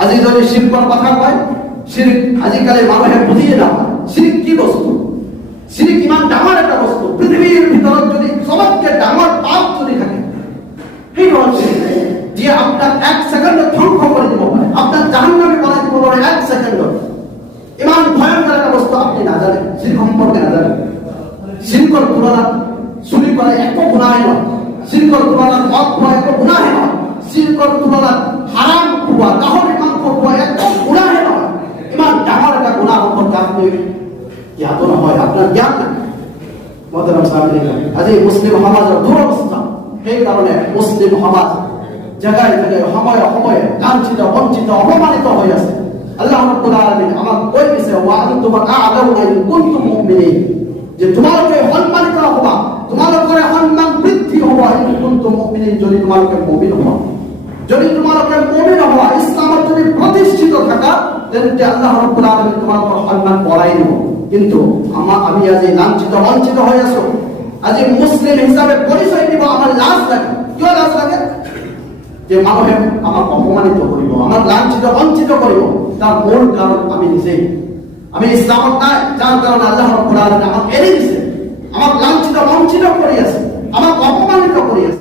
আজি যদি শিরকৰ কথা কয়, শিরক আজিকালি মানুহে বুজিয়ে নাপায় শিরক কি বস্তু। শিরক ইমান ডাঙৰ এটা বস্তু, পৃথিৱীৰ ভিতৰত যদি সবতকে ডাঙৰ পাপ যদি থাকে সেইটো হ'ল শিরক, যে আপনার 1 সেকেন্ডত ধ্বংস করে দিব পারে, আপনার জাহান্নামে বলাই দিব পারে 1 সেকেন্ডত। ইমান ভয়ঙ্কর একটা বস্তু আপনি না জানেন, শিরক সম্পর্কে না জানেন। শিরকৰ তুলনাত চুরি করা একো গুনাহ নয়, শিরকৰ তুলনাত মদ খোৱা একো গুনাহ নয়, শিরকৰ তুলনাত হারাম খোৱা, গাহৰি মাংস খোৱা একো গুনাহ নয়। ইমান ডাঙৰ এটা গুনাহ সম্পর্কে আপনি জ্ঞাত নহয়, আপনার জ্ঞান নাই। মহতারাম সাহাবীন, আজি মুসলিম সমাজৰ দুৰৱস্থা। সেই কারণে মুসলিম সমাজ জায়গায় জায়গায় সময়ে সময়ে লাঞ্ছিত, বঞ্চিত, অপমানিত হৈ আছে। আল্লাহ রাব্বুল আলামিন আমাক কৈ দিছে, ওয়া আনতুম আ'লামুনা ইন কুনতুম মুমিনিন, যে তোমালোকে সম্মানিত হবা, তোমালোকৰ সম্মান বৃদ্ধি হ'ব ইন কুনতুম মুমিনিন, যদি তোমালোকে মুমিন হবা। যদি তোমালোকে মুমিন হবা, ইসলামত যদি প্রতিষ্ঠিত থাকা, তেন্তে আল্লাহ রাব্বুল আলামিন তোমালোকৰ সম্মান বঢ়াই দিব। কিন্তু আমি আজি লাঞ্ছিত বঞ্চিত হৈ আছো। আজি মুসলিম হিসাবে পরিচয় দিব আমার লাজ লাগে। কিয় লাজ লাগে? যে মানুহে আমাক অপমানিত কৰিব, আমাক লাঞ্ছিত বঞ্চিত কৰিব। তার মূল কারণ আমি নিজেই। আমি ইসলামত নাই, যার কারণে আল্লাহ রাব্বুল আলামিন আমাক এড়িয়ে দিছে, আমাক লাঞ্ছিত বঞ্চিত কৰি আছে, আমাক অপমানিত কৰি আছে।